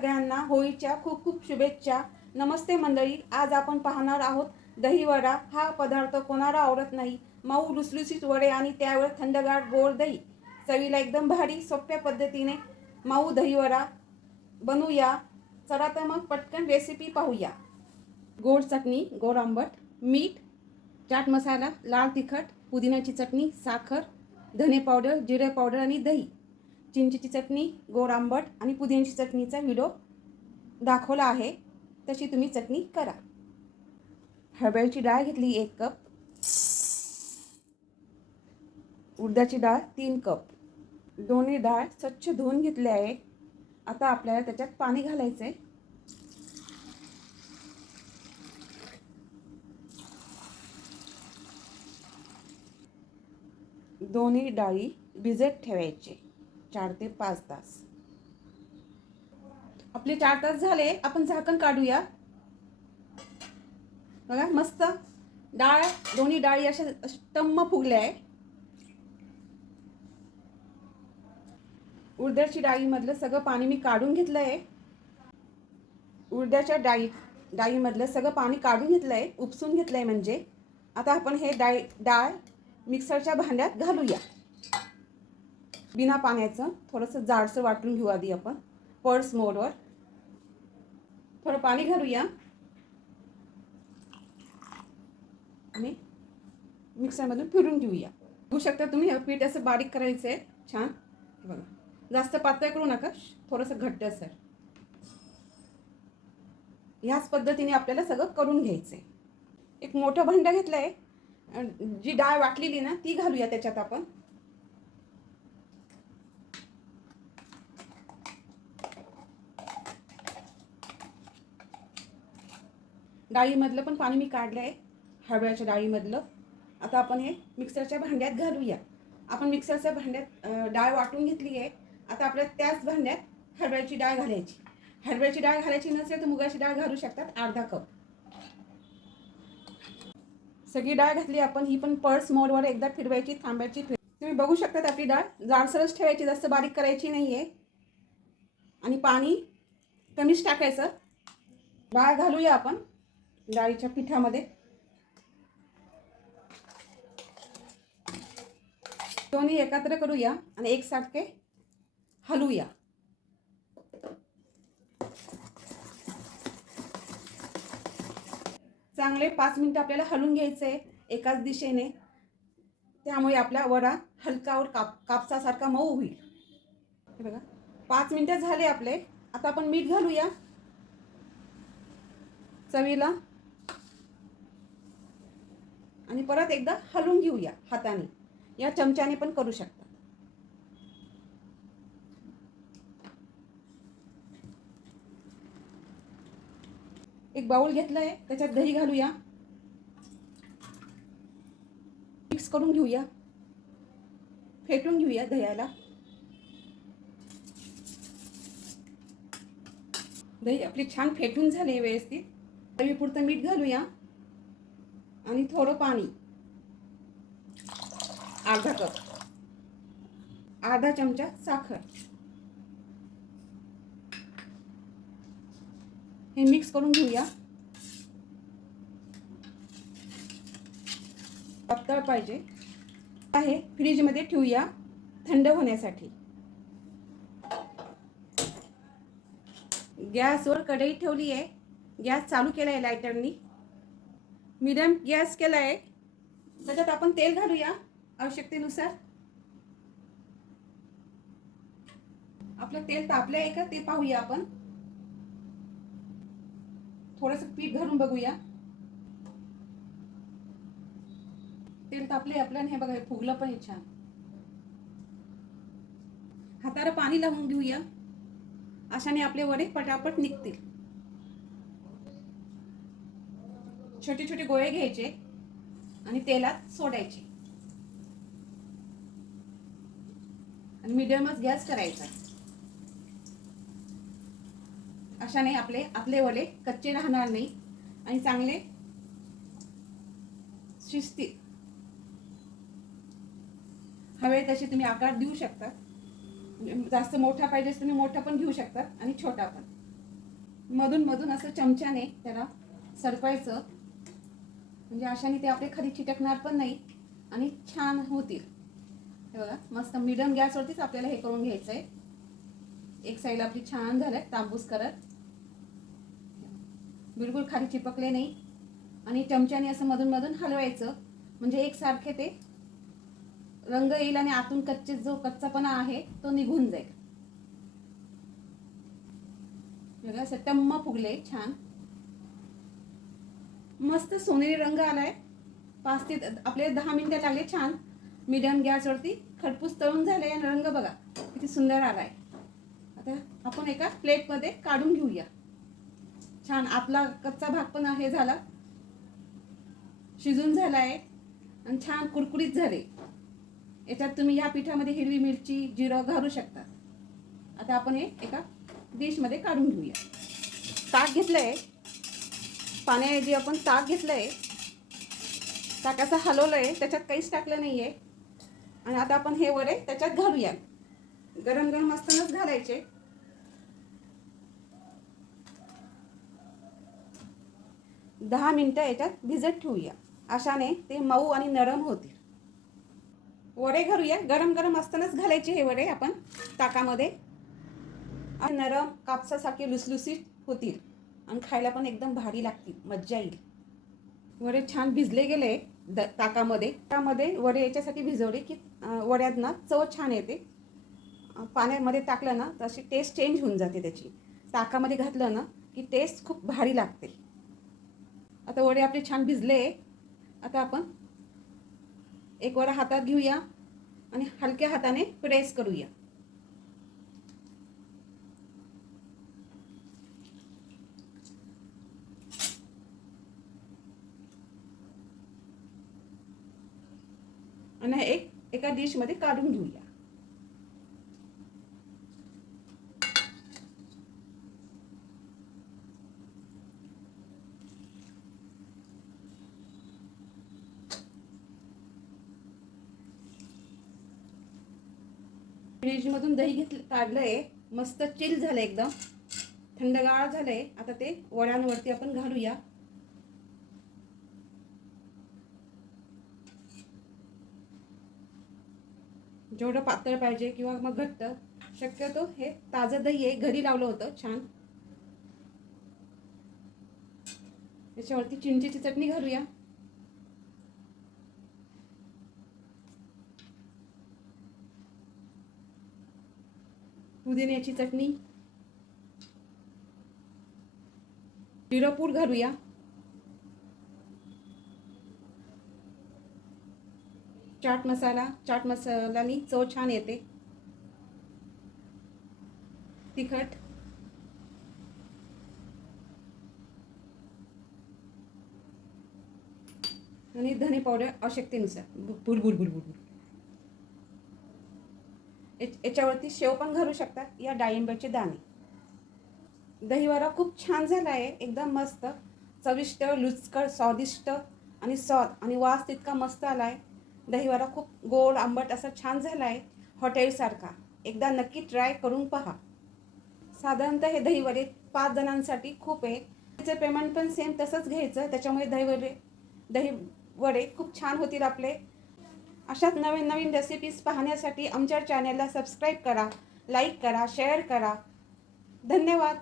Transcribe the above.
सगळ्यांना होळीच्या खूप खूप शुभेच्छा. नमस्ते मंडळी, आज आपण पाहणार आहोत दहीवडा. हा पदार्थ कोणाला आवडत नाही. मऊ लुसलुसीत वडे आणि त्यावर थंडगार गोड दही, चवीला एकदम भारी. सोप्या पद्धतीने मऊ दहीवडा बनवूया. चला तर मग पटकन रेसिपी पाहूया. गोड चटणी, गोड आंबट, मीठ, चाट मसाला, लाल तिखट, पुदिन्याची चटणी, साखर, धने पावडर, जिरे पावडर आणि दही. चिंचेची चटणी, गोड आंबट आणि पुदिन्याची चटणीचा व्हिडिओ दाखवला आहे, तशी तुम्ही चटणी करा. हरभऱ्याची डाळ घेतली 1 कप, उडदाची डाळ 3 कप. दोन्ही डाळ स्वच्छ धुवून घेतले आहे. आता आपल्याला त्याच्यात पाणी घालायचं आहे. दोन्ही डाळी भिजत ठेवायचे 4 ते 5 तास. आपले 4 तास झाले. आपण झाकण काढूया. बघा, मस्त डाळ, दोन्ही डाळी अशा टम्म फुगल्या आहे. उडदाची डाळीमधलं सगळं पाणी मी काढून घेतलं आहे. उडदाच्या डाळीमधलं सगळं पाणी काढून घेतलं आहे, उपसून घेतलं आहे. म्हणजे आता आपण हे डाळ मिक्सरच्या भांड्यात घालूया. बिना पाण्याचं थोडंसं जाडसं वाटून घेऊ आधी आपण. पल्स मोडवर थोडं पाणी घालूया आणि मिक्सरमधून फिरून घेऊया. बघू शकता तुम्ही, हे पीठ असं बारीक करायचं आहे. छान बघा, जास्त पातळ करू नका, थोडंसं घट्टसर. ह्याच पद्धतीने आपल्याला सगळं करून घ्यायचं आहे. एक मोठं भांडं घेतलं आहे. जी डाळ वाटलेली ना ती घालूया त्याच्यात आपण. डाळीमधलं पण पाणी मी काढलं आहे, हरभऱ्याच्या डाळीमधलं. आता आपण हे मिक्सरच्या भांड्यात घालूया. आपण मिक्सरच्या भांड्यात डाळ वाटून घेतली आहे. आता आपल्याला त्याच भांड्यात हरभऱ्याची डाळ घालायची. हरभऱ्याची डाळ घालायची नसेल तर मुगाची डाळ घालू शकतात, अर्धा कप. सगळी डाळ घातली आपण. ही पण पल्स मोडवर एकदा फिरवायची, थांबायची. तुम्ही बघू शकतात आपली डाळ जाडसरच ठेवायची, जास्त बारीक करायची नाही आहे. आणि पाणी कमीच टाकायचं. डाळ घालूया आपण डाळीच्या पिठामध्ये. दोन्ही एकत्र करूया आणि एकसारखे हलवूया. चांगले 5 मिनिटं आपल्याला हलवून घ्यायचे आहे एकाच दिशेने. त्यामुळे आपला वडा हलकावर कापसासारखा मऊ होईल. हे बघा, 5 मिनिटं झाले आपले. आता आपण मीठ घालूया चवीला आणि परत एकदा हलवून घेऊया हाताने. या चमच्याने पण करू शकता. एक बाउल घेतलं आहे, त्याच्यात दही घालूया. मिक्स करून घेऊया, फेटून घेऊया दह्याला. दही आपली छान फेटून झाली व्यवस्थित. चवीपुरतं मीठ घालूया आणि थोडं पाणी, अर्धा कप. अर्धा चमचा साखर. हे मिक्स करून घेऊया. पातळ पाहिजे आहे. फ्रीजमध्ये ठेवूया थंड होण्यासाठी. गॅसवर कढई ठेवली आहे. गॅस चालू केला आहे लायटरनी. मीडियम गॅस केला आहे. त्याच्यात आपण तेल घालूया आवश्यकतेनुसार. आपलं तेल तापलं आहे का ते पाहूया आपण. थोडंसं पीठ घालून बघूया. तेल तापले आपलं. हे बघा, हे फुगलं पण छान. हाताला पाणी लावून घेऊया. अशाने आपले वडे पटापट निघतील. छोटे छोटे गोळे घ्यायचे आणि तेलात सोडायचे आणि मीडियमच गॅस करायचा. अशाने आपले वडे कच्चे राहणार नाही आणि चांगले शिजतील. हवे तसे तुम्ही आकार देऊ शकता. जास्त मोठा पाहिजे तुम्ही मोठा पण घेऊ शकता आणि छोटा पण. मधून मधून असं चमच्याने त्याला सरकवायचं, म्हणजे अशाने ते आपले खाली चिटकणार पण नाही आणि छान होतील. हे बघा, मस्त मीडियम गॅसवरतीच आपल्याला हे करून घ्यायचं आहे. एक साईड आपली छान झालंय तांबूस करत, बिलकुल खाली चिपकले नाही. आणि चमच्याने असं मधून मधून हलवायचं, म्हणजे एकसारखे ते रंग येईल आणि आतून जो कच्चापणा आहे तो निघून जाईल. बघा असं टम्म फुगले छान, मस्त सोनेरी रंग आलाय. 5 ते आपले 10 मिनिटं लागले छान मीडियम गॅसवरती. खरपूस तळून झाले आणि रंग बघा किती सुंदर आलाय. आता आपण एका प्लेटमध्ये काढून घेऊया. छान आतला कच्चा भाग पण हे झाला, शिजून झालाय आणि छान कुरकुरीत झाले. याच्यात तुम्ही या पिठामध्ये हिरवी मिरची, जिरं घालू शकता. आता आपण हे एका डिशमध्ये काढून घेऊया. ताक घेतलंय, पाण्याऐवजी आपण ताक घेतलंय. ताक असं हलवलंय, त्याच्यात काहीच टाकलं नाहीये. आणि आता आपण हे वडे त्याच्यात घालूया. गरम गरम असतानाच घालायचे. दहा मिनिटं याच्यात भिजत ठेवूया, अशाने ते मऊ आणि नरम होतील. वडे घालूया, गरम गरम असतानाच घालायचे हे वडे आपण ताकामध्ये. आणि नरम कापसासारखे लुसलुसीत होतील आणि खायला पण एकदम भारी लागतील, मज्जा येईल. वडे छान भिजले गेले ताकामध्ये. त्यामध्ये वडे याच्यासाठी भिजवले की वड्यांना चव छान येते. पाण्यामध्ये टाकलं ना तर अशी टेस्ट चेंज होऊन जाते त्याची. ताकामध्ये घातलं ना की टेस्ट खूप भारी लागते. आता वडे आपले छान भिजले. आता आपण एक वडा हातात घेऊया आणि हलक्या हाताने प्रेस करूया. आणि एका डिशमध्ये काढून घेऊया. फ्रीजमधून दही काढलंय, मस्त चिल झालंय, एकदम थंडगार झालंय. आता ते वड्यांवरती आपण घालूया. जेवढं पातळ पाहिजे किंवा मग घट्ट, शक्यतो हे ताजं दही आहे, घरी लावलं होतं छान. त्याच्यावरती चिंचेची चटणी घालूया. पुदिन्याची चटणी, जिरं पूड घालूया. चाट मसाल्यानी चव छान येते. तिखट आणि धने पावडर आवश्यकतेनुसार. बुडबुड बुडबुड. याच्यावरती शेव पण घालू शकता या डाळिंबाचे दाणे. दहीवडा खूप छान झाला आहे, एकदम मस्त चविष्ट, लुचकर, स्वादिष्ट आणि स्वाद आणि वास तितका मस्त आलाय. दहीवडा खूप गोड आंबट असा छान झाला आहे, हॉटेलसारखा. एकदा नक्की ट्राय करून पहा. साधारणतः हे दहीवडे 5 जणांसाठी खूप आहे. त्याचं पेमेंट पण सेम तसंच घ्यायचं, त्याच्यामुळे दहीवडे खूप छान होतील आपले. अशाच नवीन नवीन रेसिपीज पाहण्यासाठी आमच्या चॅनलला सबस्क्राईब करा, लाईक करा, शेअर करा. धन्यवाद.